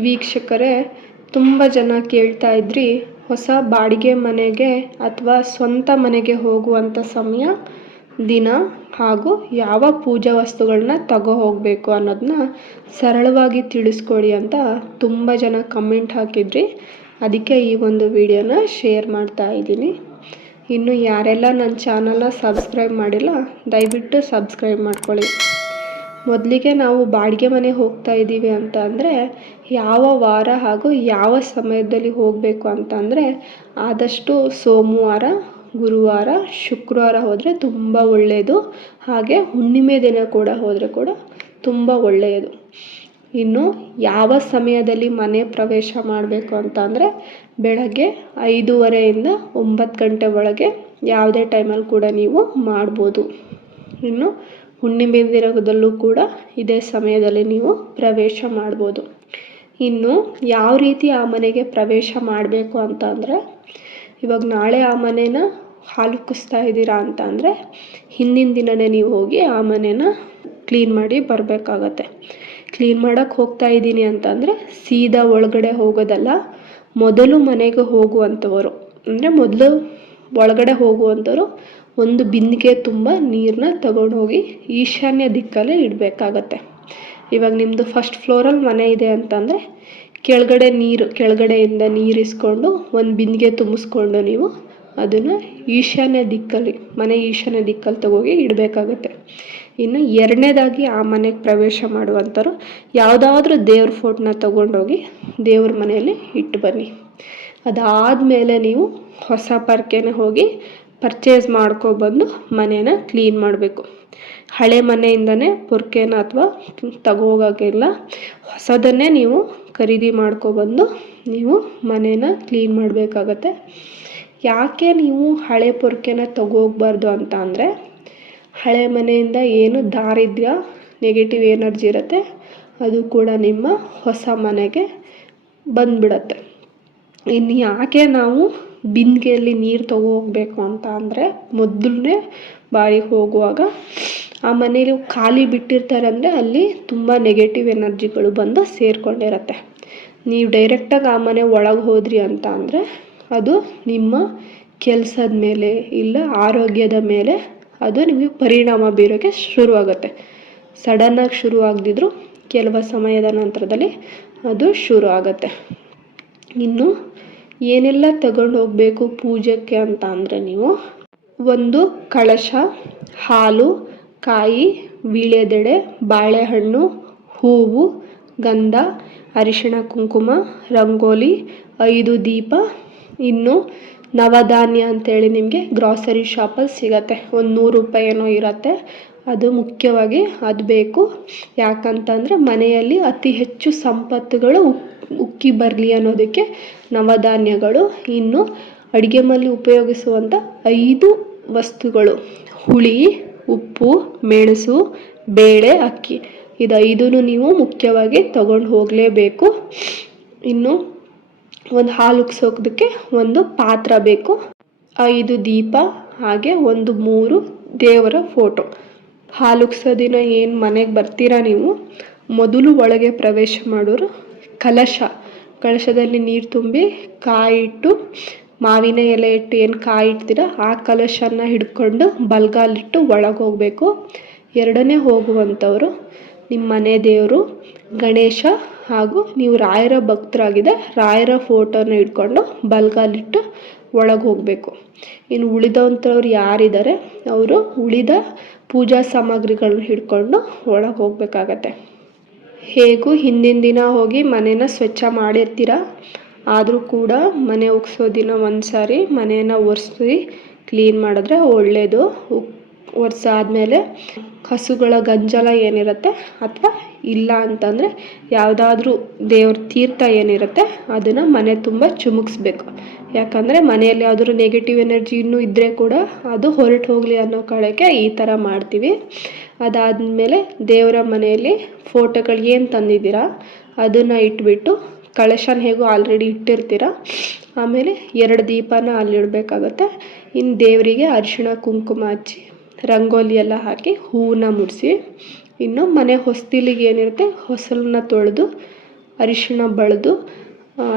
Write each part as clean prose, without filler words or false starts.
ವೀಕ್ಷಕರೇ, ತುಂಬ ಜನ ಕೇಳ್ತಾ ಇದ್ರಿ ಹೊಸ ಬಾಡಿಗೆ ಮನೆಗೆ ಅಥವಾ ಸ್ವಂತ ಮನೆಗೆ ಹೋಗುವಂಥ ಸಮಯ, ದಿನ ಹಾಗೂ ಯಾವ ಪೂಜಾ ವಸ್ತುಗಳನ್ನ ತಗೋ ಹೋಗಬೇಕು ಅನ್ನೋದನ್ನ ಸರಳವಾಗಿ ತಿಳಿಸ್ಕೊಡಿ ಅಂತ ತುಂಬ ಜನ ಕಮೆಂಟ್ ಹಾಕಿದ್ರಿ. ಅದಕ್ಕೆ ಈ ಒಂದು ವಿಡಿಯೋನ ಶೇರ್ ಮಾಡ್ತಾ ಇದ್ದೀನಿ. ಇನ್ನು ಯಾರೆಲ್ಲ ನನ್ನ ಚಾನಲ್ನ ಸಬ್ಸ್ಕ್ರೈಬ್ ಮಾಡಿಲ್ಲ, ದಯವಿಟ್ಟು ಸಬ್ಸ್ಕ್ರೈಬ್ ಮಾಡ್ಕೊಳ್ಳಿ. ಮೊದಲಿಗೆ ನಾವು ಬಾಡಿಗೆ ಮನೆ ಹೋಗ್ತಾ ಇದ್ದೀವಿ ಅಂತ ಅಂದರೆ ಯಾವ ವಾರ ಹಾಗೂ ಯಾವ ಸಮಯದಲ್ಲಿ ಹೋಗಬೇಕು ಅಂತ ಅಂದರೆ ಆದಷ್ಟು ಸೋಮವಾರ, ಗುರುವಾರ, ಶುಕ್ರವಾರ ಹೋದರೆ ತುಂಬ ಒಳ್ಳೆಯದು. ಹಾಗೆ ಹುಣ್ಣಿಮೆ ದಿನ ಕೂಡ ಹೋದರೆ ಕೂಡ ತುಂಬ ಒಳ್ಳೆಯದು. ಇನ್ನು ಯಾವ ಸಮಯದಲ್ಲಿ ಮನೆ ಪ್ರವೇಶ ಮಾಡಬೇಕು ಅಂತ ಅಂದರೆ ಬೆಳಗ್ಗೆ 5:30ಇಂದ 9 ಗಂಟೆ ಒಳಗೆ ಯಾವುದೇ ಟೈಮಲ್ಲಿ ಕೂಡ ನೀವು ಮಾಡ್ಬೋದು. ಇನ್ನು ಹುಣ್ಣಿಮೆ ದಿನದಲ್ಲೂ ಕೂಡ ಇದೇ ಸಮಯದಲ್ಲಿ ನೀವು ಪ್ರವೇಶ ಮಾಡ್ಬೋದು. ಇನ್ನು ಯಾವ ರೀತಿ ಆ ಮನೆಗೆ ಪ್ರವೇಶ ಮಾಡಬೇಕು ಅಂತ ಅಂದರೆ, ಇವಾಗ ನಾಳೆ ಆ ಮನೇನ ಹಾಲುಕ್ಕಿಸ್ತಾ ಇದ್ದೀರಾ ಅಂತ ಅಂದರೆ ಹಿಂದಿನ ದಿನವೇ ನೀವು ಹೋಗಿ ಆ ಮನೇನ ಕ್ಲೀನ್ ಮಾಡಿ ಬರಬೇಕಾಗತ್ತೆ. ಕ್ಲೀನ್ ಮಾಡೋಕ್ಕೆ ಹೋಗ್ತಾ ಇದ್ದೀನಿ ಅಂತಂದರೆ ಸೀದಾ ಒಳಗಡೆ ಹೋಗೋದಲ್ಲ, ಮೊದಲು ಮನೆಗೆ ಹೋಗುವಂಥವರು ಅಂದರೆ ಮೊದಲು ಒಳಗಡೆ ಹೋಗುವಂಥವ್ರು ಒಂದು ಬಿಂದಿಗೆ ತುಂಬ ನೀರನ್ನ ತಗೊಂಡು ಹೋಗಿ ಈಶಾನ್ಯ ದಿಕ್ಕಲ್ಲೇ ಇಡಬೇಕಾಗತ್ತೆ. ಇವಾಗ ನಿಮ್ಮದು ಫಸ್ಟ್ ಫ್ಲೋರಲ್ಲಿ ಮನೆ ಇದೆ ಅಂತಂದರೆ ಕೆಳಗಡೆಯಿಂದ ನೀರು ಇಸ್ಕೊಂಡು ಒಂದು ಬಿಂದಿಗೆ ತುಂಬಿಸ್ಕೊಂಡು ನೀವು ಅದನ್ನು ಈಶಾನ್ಯ ದಿಕ್ಕಲ್ಲಿ ತಗೋಗಿ ಇಡಬೇಕಾಗತ್ತೆ. ಇನ್ನು ಎರಡನೇದಾಗಿ ಆ ಮನೆಗೆ ಪ್ರವೇಶ ಮಾಡುವಂಥವ್ರು ಯಾವುದಾದ್ರೂ ದೇವ್ರ ಫೋಟೋನ ತೊಗೊಂಡೋಗಿ ದೇವ್ರ ಮನೆಯಲ್ಲಿ ಇಟ್ಟು ಬನ್ನಿ. ಅದಾದಮೇಲೆ ನೀವು ಹೊಸ ಪರ್ಕೆನ ಹೋಗಿ ಪರ್ಚೇಸ್ ಮಾಡ್ಕೊಬಂದು ಮನೇನ ಕ್ಲೀನ್ ಮಾಡಬೇಕು. ಹಳೆ ಮನೆಯಿಂದನೇ ಪೊರ್ಕೆನ ಅಥವಾ ತಗೋಗೋಗಿಲ್ಲ, ಹೊಸದನ್ನೇ ನೀವು ಖರೀದಿ ಮಾಡ್ಕೊಬಂದು ನೀವು ಮನೇನ ಕ್ಲೀನ್ ಮಾಡಬೇಕಾಗತ್ತೆ. ಯಾಕೆ ನೀವು ಹಳೆ ಪೊರ್ಕೆನ ತಗೋಗ್ಬಾರ್ದು ಅಂತ ಅಂದರೆ, ಹಳೆ ಮನೆಯಿಂದ ಏನು ದಾರಿದ್ರ್ಯ, ನೆಗೆಟಿವ್ ಎನರ್ಜಿ ಇರುತ್ತೆ ಅದು ಕೂಡ ನಿಮ್ಮ ಹೊಸ ಮನೆಗೆ ಬಂದುಬಿಡತ್ತೆ. ಇನ್ನು ಯಾಕೆ ನಾವು ಬಿಂದಿಗೆಯಲ್ಲಿ ನೀರು ಹೋಗಬೇಕು ಅಂತ ಅಂದರೆ, ಮೊದಲನೇ ಬಾರಿಗೆ ಹೋಗುವಾಗ ಆ ಮನೇಲಿ ಖಾಲಿ ಬಿಟ್ಟಿರ್ತಾರೆ ಅಂದರೆ ಅಲ್ಲಿ ತುಂಬ ನೆಗೆಟಿವ್ ಎನರ್ಜಿಗಳು ಬಂದು ಸೇರಿಕೊಂಡಿರತ್ತೆ. ನೀವು ಡೈರೆಕ್ಟಾಗಿ ಆ ಮನೆ ಒಳಗೆ ಹೋದ್ರಿ ಅಂತ ಅಂದರೆ ಅದು ನಿಮ್ಮ ಕೆಲಸದ ಮೇಲೆ ಇಲ್ಲ ಆರೋಗ್ಯದ ಮೇಲೆ ಅದು ನಿಮಗೆ ಪರಿಣಾಮ ಬೀರೋಕ್ಕೆ ಶುರುವಾಗುತ್ತೆ. ಸಡನ್ನಾಗಿ ಶುರು ಆಗದಿದ್ರು ಕೆಲವು ಸಮಯದ ನಂತರದಲ್ಲಿ ಅದು ಶುರು ಆಗುತ್ತೆ. ಇನ್ನು ಏನೆಲ್ಲ ತಗೊಂಡು ಹೋಗಬೇಕು ಪೂಜೆಗೆ ಅಂತ ಅಂದರೆ, ನೀವು ಒಂದು ಕಳಶ, ಹಾಲು, ಕಾಯಿ, ವೀಳ್ಯದೆಲೆ, ಬಾಳೆಹಣ್ಣು, ಹೂವು, ಗಂಧ, ಅರಿಶಿಣ ಕುಂಕುಮ, ರಂಗೋಲಿ, 5 ದೀಪ. ಇನ್ನು ನವಧಾನ್ಯ ಅಂತೇಳಿ ನಿಮಗೆ ಗ್ರಾಸರಿ ಶಾಪಲ್ಲಿ ಸಿಗತ್ತೆ, ಒಂದು 100 ರೂಪಾಯಿ ಏನೋ ಇರುತ್ತೆ. ಅದು ಮುಖ್ಯವಾಗಿ ಅದು ಬೇಕು. ಯಾಕಂತಂದರೆ ಮನೆಯಲ್ಲಿ ಅತಿ ಹೆಚ್ಚು ಸಂಪತ್ತುಗಳು ಉಕ್ಕಿ ಬರಲಿ ಅನ್ನೋದಕ್ಕೆ ನವಧಾನ್ಯಗಳು. ಇನ್ನು ಅಡುಗೆ ಮನೆಯಲ್ಲಿ ಉಪಯೋಗಿಸುವಂಥ 5 ವಸ್ತುಗಳು: ಹುಳಿ, ಉಪ್ಪು, ಮೆಣಸು, ಬೇಳೆ, ಅಕ್ಕಿ. ಇದು 5 ನೀವು ಮುಖ್ಯವಾಗಿ ತಗೊಂಡು ಹೋಗಲೇಬೇಕು. ಇನ್ನು ಒಂದು ಹಾಲು ಉಗ್ಸೋದಕ್ಕೆ ಒಂದು ಪಾತ್ರ ಬೇಕು, 5 ದೀಪ, ಹಾಗೆ ಒಂದು 3 ದೇವರ ಫೋಟೋ. ಹಾಲು ಉಗ್ಸೋ ದಿನ ಏನು ಮನೆಗೆ ಬರ್ತೀರಾ ನೀವು, ಮೊದಲು ಒಳಗೆ ಪ್ರವೇಶ ಮಾಡೋರು ಕಲಶದಲ್ಲಿ ನೀರು ತುಂಬಿ ಕಾಯಿ ಇಟ್ಟು, ಮಾವಿನ ಎಲೆ ಇಟ್ಟು ಏನು ಕಾಯಿ ಇಡ್ತೀರ ಆ ಕಲಶನ ಹಿಡ್ಕೊಂಡು ಬಲಗಾಲಿಟ್ಟು ಒಳಗೆ ಹೋಗಬೇಕು. ಎರಡನೇ ಹೋಗುವಂಥವ್ರು ನಿಮ್ಮ ಮನೆ ದೇವರು ಗಣೇಶ ಹಾಗೂ ನೀವು ರಾಯರ ಭಕ್ತರಾಗಿದೆ ರಾಯರ ಫೋಟೋನ ಇಟ್ಕೊಂಡು ಬಲಗಾಲಿಟ್ಟು ಒಳಗೆ ಹೋಗಬೇಕು. ಇನ್ನು ಉಳಿದಂಥವ್ರು ಯಾರಿದ್ದಾರೆ ಅವರು ಉಳಿದ ಪೂಜಾ ಸಾಮಗ್ರಿಗಳನ್ನ ಹಿಡ್ಕೊಂಡು ಒಳಗೆ ಹೋಗಬೇಕಾಗತ್ತೆ. ಹೇಗೂ ಹಿಂದಿನ ದಿನ ಹೋಗಿ ಮನೇನ ಸ್ವಚ್ಛ ಮಾಡಿರ್ತೀರ, ಆದರೂ ಕೂಡ ಮನೆ ಉಗ್ಸೋ ದಿನ ಒಂದು ಸಾರಿ ಮನೇನ ಒರೆಸಿ ಕ್ಲೀನ್ ಮಾಡಿದ್ರೆ ಒಳ್ಳೆಯದು. ಒರೆಸಾದ್ಮೇಲೆ ಹಸುಗಳ ಗಂಜಲ ಏನಿರುತ್ತೆ ಅಥವಾ ಇಲ್ಲ ಅಂತಂದರೆ ಯಾವುದಾದ್ರೂ ದೇವ್ರ ತೀರ್ಥ ಏನಿರುತ್ತೆ ಅದನ್ನು ಮನೆ ತುಂಬ ಚಿಮುಕಿಸ್ಬೇಕು. ಯಾಕಂದರೆ ಮನೆಯಲ್ಲಿ ಯಾವುದಾದ್ರೂ ನೆಗೆಟಿವ್ ಎನರ್ಜಿ ಇನ್ನೂ ಇದ್ದರೆ ಕೂಡ ಅದು ಹೊರಟು ಹೋಗಲಿ ಅನ್ನೋ ಕಾರಣಕ್ಕೆ ಈ ಥರ ಮಾಡ್ತೀವಿ. ಅದಾದಮೇಲೆ ದೇವರ ಮನೆಯಲ್ಲಿ ಫೋಟೋಗಳು ಏನು ತಂದಿದ್ದೀರಾ ಅದನ್ನು ಇಟ್ಬಿಟ್ಟು ಕಳಶನ ಹೇಗೂ ಆಲ್ರೆಡಿ ಇಟ್ಟಿರ್ತೀರ, ಆಮೇಲೆ 2 ದೀಪನ ಅಲ್ಲಿಡಬೇಕಾಗತ್ತೆ. ಇನ್ನು ದೇವರಿಗೆ ಅರಿಶಿಣ ಕುಂಕುಮ ಹಚ್ಚಿ ರಂಗೋಲಿ ಎಲ್ಲ ಹಾಕಿ ಹೂವನ್ನ ಮುಡಿಸಿ, ಇನ್ನು ಮನೆ ಹೊಸ್ತಿಲಿಗೆ ಏನಿರುತ್ತೆ ಹೊಸಲನ್ನ ತೊಳೆದು ಅರಿಶಿಣ ಬಳಿದು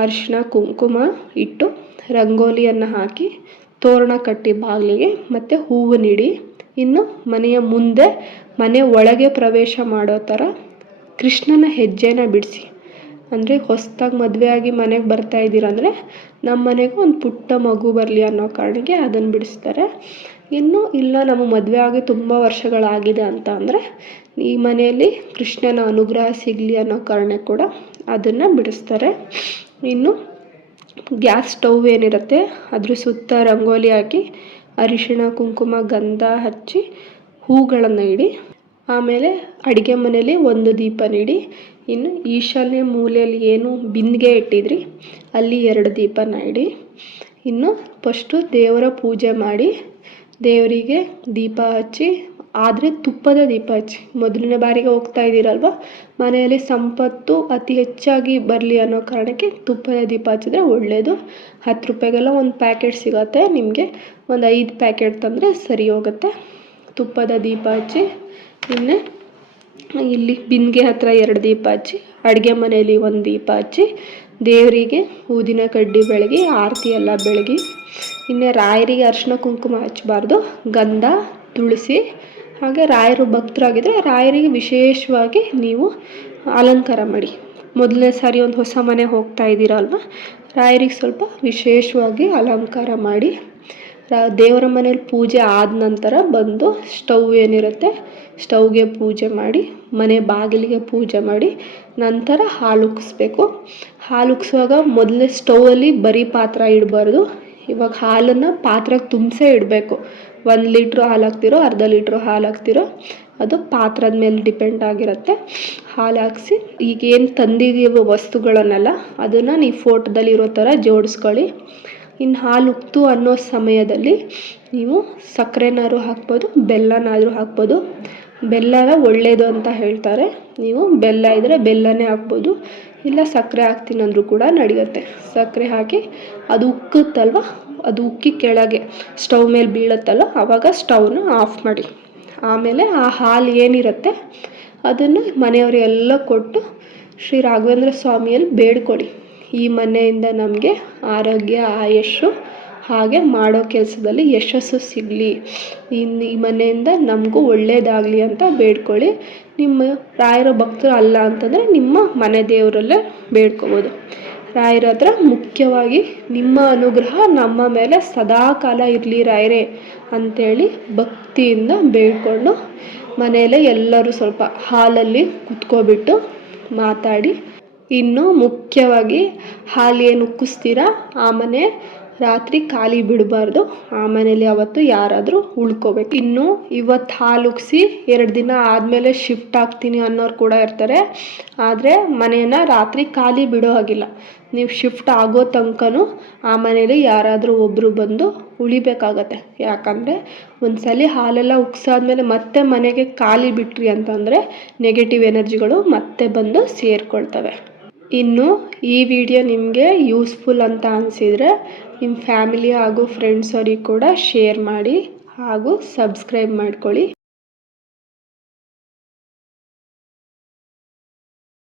ಅರಿಶಿಣ ಕುಂಕುಮ ಇಟ್ಟು ರಂಗೋಲಿಯನ್ನು ಹಾಕಿ ತೋರಣ ಕಟ್ಟಿ ಬಾಗಿಲಿಗೆ ಮತ್ತು ಹೂವು ನೀಡಿ ಇನ್ನು ಮನೆಯ ಮುಂದೆ ಮನೆ ಒಳಗೆ ಪ್ರವೇಶ ಮಾಡೋ ಥರ ಕೃಷ್ಣನ ಹೆಜ್ಜೆನ ಬಿಡಿಸಿ. ಅಂದರೆ ಹೊಸದಾಗಿ ಮದುವೆ ಆಗಿ ಮನೆಗೆ ಬರ್ತಾ ಇದ್ದೀರ ಅಂದರೆ ನಮ್ಮ ಮನೆಗೆ ಒಂದು ಪುಟ್ಟ ಮಗು ಬರಲಿ ಅನ್ನೋ ಕಾರಣಕ್ಕೆ ಅದನ್ನು ಬಿಡಿಸ್ತಾರೆ. ಇನ್ನು ಇಲ್ಲ ನಮ್ಮ ಮದುವೆ ಆಗಿ ತುಂಬ ವರ್ಷಗಳಾಗಿದೆ ಅಂತ ಅಂದರೆ ಈ ಮನೆಯಲ್ಲಿ ಕೃಷ್ಣನ ಅನುಗ್ರಹ ಸಿಗಲಿ ಅನ್ನೋ ಕಾರಣಕ್ಕೆ ಕೂಡ ಅದನ್ನು ಬಿಡಿಸ್ತಾರೆ. ಇನ್ನು ಗ್ಯಾಸ್ ಸ್ಟವ್ ಏನಿರುತ್ತೆ ಅದ್ರ ಸುತ್ತ ರಂಗೋಲಿ ಹಾಕಿ ಅರಿಶಿಣ ಕುಂಕುಮ ಗಂಧ ಹಚ್ಚಿ ಹೂಗಳನ್ನು ಇಡಿ. ಆಮೇಲೆ ಅಡುಗೆ ಮನೆಯಲ್ಲಿ ಒಂದು ದೀಪ ನೀಡಿ. ಇನ್ನು ಈಶಾನ್ಯ ಮೂಲೆಯಲ್ಲಿ ಏನು ಬಿಂದಿಗೆ ಇಟ್ಟಿದ್ರಿ ಅಲ್ಲಿ 2 ದೀಪನ ಇಡಿ. ಇನ್ನು ಫಸ್ಟು ದೇವರ ಪೂಜೆ ಮಾಡಿ ದೇವರಿಗೆ ದೀಪ ಹಚ್ಚಿ, ಆದರೆ ತುಪ್ಪದ ದೀಪ ಹಚ್ಚಿ. ಮೊದಲನೇ ಬಾರಿಗೆ ಹೋಗ್ತಾ ಇದ್ದೀರಲ್ವ, ಮನೆಯಲ್ಲಿ ಸಂಪತ್ತು ಅತಿ ಹೆಚ್ಚಾಗಿ ಬರಲಿ ಅನ್ನೋ ಕಾರಣಕ್ಕೆ ತುಪ್ಪದ ದೀಪ ಹಚ್ಚಿದ್ರೆ ಒಳ್ಳೆಯದು. 10 ರೂಪಾಯಿಗೆಲ್ಲ ಒಂದು ಪ್ಯಾಕೆಟ್ ಸಿಗುತ್ತೆ, ನಿಮಗೆ ಒಂದು 5 ಪ್ಯಾಕೆಟ್ ತಂದರೆ ಸರಿ ಹೋಗುತ್ತೆ. ತುಪ್ಪದ ದೀಪ ಹಚ್ಚಿ ಇನ್ನು ಇಲ್ಲಿ ಬಿಂದಿಗೆ ಹತ್ರ 2 ದೀಪ ಹಚ್ಚಿ, ಅಡುಗೆ ಮನೆಯಲ್ಲಿ 1 ದೀಪ ಹಚ್ಚಿ, ದೇವರಿಗೆ ಊದಿನ ಕಡ್ಡಿ ಬೆಳಗಿ ಆರತಿ ಎಲ್ಲ ಬೆಳಗಿ. ಇನ್ನು ರಾಯರಿಗೆ ಅರಿಶಿಣ ಕುಂಕುಮ ಹಚ್ಚಬಾರ್ದು, ಗಂಧ ತುಳಸಿ. ಹಾಗೆ ರಾಯರು ಭಕ್ತರಾಗಿದ್ದರೆ ರಾಯರಿಗೆ ವಿಶೇಷವಾಗಿ ನೀವು ಅಲಂಕಾರ ಮಾಡಿ. ಮೊದಲನೇ ಸಾರಿ ಒಂದು ಹೊಸ ಮನೆ ಹೋಗ್ತಾ ಇದ್ದೀರಲ್ವ, ರಾಯರಿಗೆ ಸ್ವಲ್ಪ ವಿಶೇಷವಾಗಿ ಅಲಂಕಾರ ಮಾಡಿ. ದೇವರ ಮನೇಲಿ ಪೂಜೆ ಆದ ನಂತರ ಬಂದು ಸ್ಟವ್ ಏನಿರುತ್ತೆ ಸ್ಟವ್ಗೆ ಪೂಜೆ ಮಾಡಿ, ಮನೆ ಬಾಗಿಲಿಗೆ ಪೂಜೆ ಮಾಡಿ ನಂತರ ಹಾಲು ಉಕ್ಕಿಸ್ಬೇಕು. ಹಾಲು ಉಕ್ಕಿಸುವಾಗ ಮೊದಲೇ ಸ್ಟೌವಲ್ಲಿ ಬರೀ ಪಾತ್ರ ಇಡಬಾರ್ದು. ಇವಾಗ ಹಾಲನ್ನು ಪಾತ್ರೆಗೆ ತುಂಬಿಸೇ ಇಡಬೇಕು. 1 ಲೀಟ್ರ್ ಹಾಲು ಹಾಕ್ತಿರೋ, ಅರ್ಧ ಲೀಟ್ರ್ ಹಾಲು ಹಾಕ್ತಿರೋ ಅದು ಪಾತ್ರದ ಮೇಲೆ ಡಿಪೆಂಡ್ ಆಗಿರುತ್ತೆ. ಹಾಲು ಹಾಕ್ಸಿ ಈಗೇನು ತಂದಿದ್ದೀವೋ ವಸ್ತುಗಳನ್ನೆಲ್ಲ ಅದನ್ನು ನೀವು ಫೋಟೋದಲ್ಲಿ ಇರೋ ಥರ ಜೋಡಿಸ್ಕೊಳ್ಳಿ. ಇನ್ನು ಹಾಲು ಉಕ್ತು ಅನ್ನೋ ಸಮಯದಲ್ಲಿ ನೀವು ಸಕ್ಕರೆನಾದ್ರೂ ಹಾಕ್ಬೋದು, ಬೆಲ್ಲನಾದರೂ ಹಾಕ್ಬೋದು. ಬೆಲ್ಲನ ಒಳ್ಳೆಯದು ಅಂತ ಹೇಳ್ತಾರೆ. ನೀವು ಬೆಲ್ಲ ಇದ್ದರೆ ಬೆಲ್ಲನೇ ಹಾಕ್ಬೋದು, ಇಲ್ಲ ಸಕ್ಕರೆ ಹಾಕ್ತೀನಿ ಅಂದರೂ ಕೂಡ ನಡೆಯುತ್ತೆ. ಸಕ್ಕರೆ ಹಾಕಿ ಅದು ಉಕ್ಕುತ್ತಲ್ವ, ಅದು ಉಕ್ಕಿ ಕೆಳಗೆ ಸ್ಟವ್ ಮೇಲೆ ಬೀಳುತ್ತಲ್ಲ, ಆವಾಗ ಸ್ಟವ್ನ ಆಫ್ ಮಾಡಿ. ಆಮೇಲೆ ಆ ಹಾಲು ಏನಿರುತ್ತೆ ಅದನ್ನು ಮನೆಯವರೆಲ್ಲ ಕೊಟ್ಟು ಶ್ರೀ ರಾಘವೇಂದ್ರ ಸ್ವಾಮಿಯಲ್ಲಿ ಬೇಡ್ಕೊಳ್ಳಿ. ಈ ಮನೆಯಿಂದ ನಮಗೆ ಆರೋಗ್ಯ ಆಯಸ್ಸು ಹಾಗೆ ಮಾಡೋ ಕೆಲಸದಲ್ಲಿ ಯಶಸ್ಸು ಸಿಗಲಿ, ಇನ್ನು ಈ ಮನೆಯಿಂದ ನಮಗೂ ಒಳ್ಳೆಯದಾಗಲಿ ಅಂತ ಬೇಡ್ಕೊಳ್ಳಿ. ನಿಮ್ಮ ರಾಯರ ಭಕ್ತರು ಅಲ್ಲ ಅಂತಂದರೆ ನಿಮ್ಮ ಮನೆ ದೇವರಲ್ಲೇ ಬೇಡ್ಕೋಬೋದು. ರಾಯರ ಹತ್ರ ಮುಖ್ಯವಾಗಿ ನಿಮ್ಮ ಅನುಗ್ರಹ ನಮ್ಮ ಮೇಲೆ ಸದಾಕಾಲ ಇರಲಿ ರಾಯರೇ ಅಂಥೇಳಿ ಭಕ್ತಿಯಿಂದ ಬೇಡ್ಕೊಂಡು ಮನೆಯಲ್ಲೇ ಎಲ್ಲರೂ ಸ್ವಲ್ಪ ಹಾಲಲ್ಲಿ ಕುತ್ಕೊಬಿಟ್ಟು ಮಾತಾಡಿ. ಇನ್ನು ಮುಖ್ಯವಾಗಿ ಹಾಲು ಏನು ಉಕ್ಕಿಸ್ತೀರ ಆ ಮನೆ ರಾತ್ರಿ ಖಾಲಿ ಬಿಡಬಾರ್ದು. ಆ ಮನೇಲಿ ಅವತ್ತು ಯಾರಾದರೂ ಉಳ್ಕೋಬೇಕು. ಇನ್ನು ಇವತ್ತು ಹಾಲು ಉಕ್ಕಿಸಿ 2 ದಿನ ಆದಮೇಲೆ ಶಿಫ್ಟ್ ಆಗ್ತೀನಿ ಅನ್ನೋರು ಕೂಡ ಇರ್ತಾರೆ. ಆದರೆ ಮನೆಯನ್ನು ರಾತ್ರಿ ಖಾಲಿ ಬಿಡೋ ಹಾಗಿಲ್ಲ. ನೀವು ಶಿಫ್ಟ್ ಆಗೋ ತನಕನೂ ಆ ಮನೇಲಿ ಯಾರಾದರೂ ಒಬ್ಬರು ಬಂದು ಉಳಿಬೇಕಾಗತ್ತೆ. ಯಾಕಂದರೆ ಒಂದ್ಸಲ ಹಾಲೆಲ್ಲ ಉಕ್ಸಾದ್ಮೇಲೆ ಮತ್ತೆ ಮನೆಗೆ ಖಾಲಿ ಬಿಟ್ರಿ ಅಂತಂದರೆ ನೆಗೆಟಿವ್ ಎನರ್ಜಿಗಳು ಮತ್ತೆ ಬಂದು ಸೇರಿಕೊಳ್ತವೆ. ಇನ್ನು ಈ ವಿಡಿಯೋ ನಿಮಗೆ ಯೂಸ್ಫುಲ್ ಅಂತ ಅನಿಸಿದರೆ ನಿಮ್ಮ ಫ್ಯಾಮಿಲಿ ಹಾಗೂ ಫ್ರೆಂಡ್ಸ್ ಅವ್ರಿಗೆ ಕೂಡ ಶೇರ್ ಮಾಡಿ ಹಾಗೂ ಸಬ್ಸ್ಕ್ರೈಬ್ ಮಾಡ್ಕೊಳ್ಳಿ.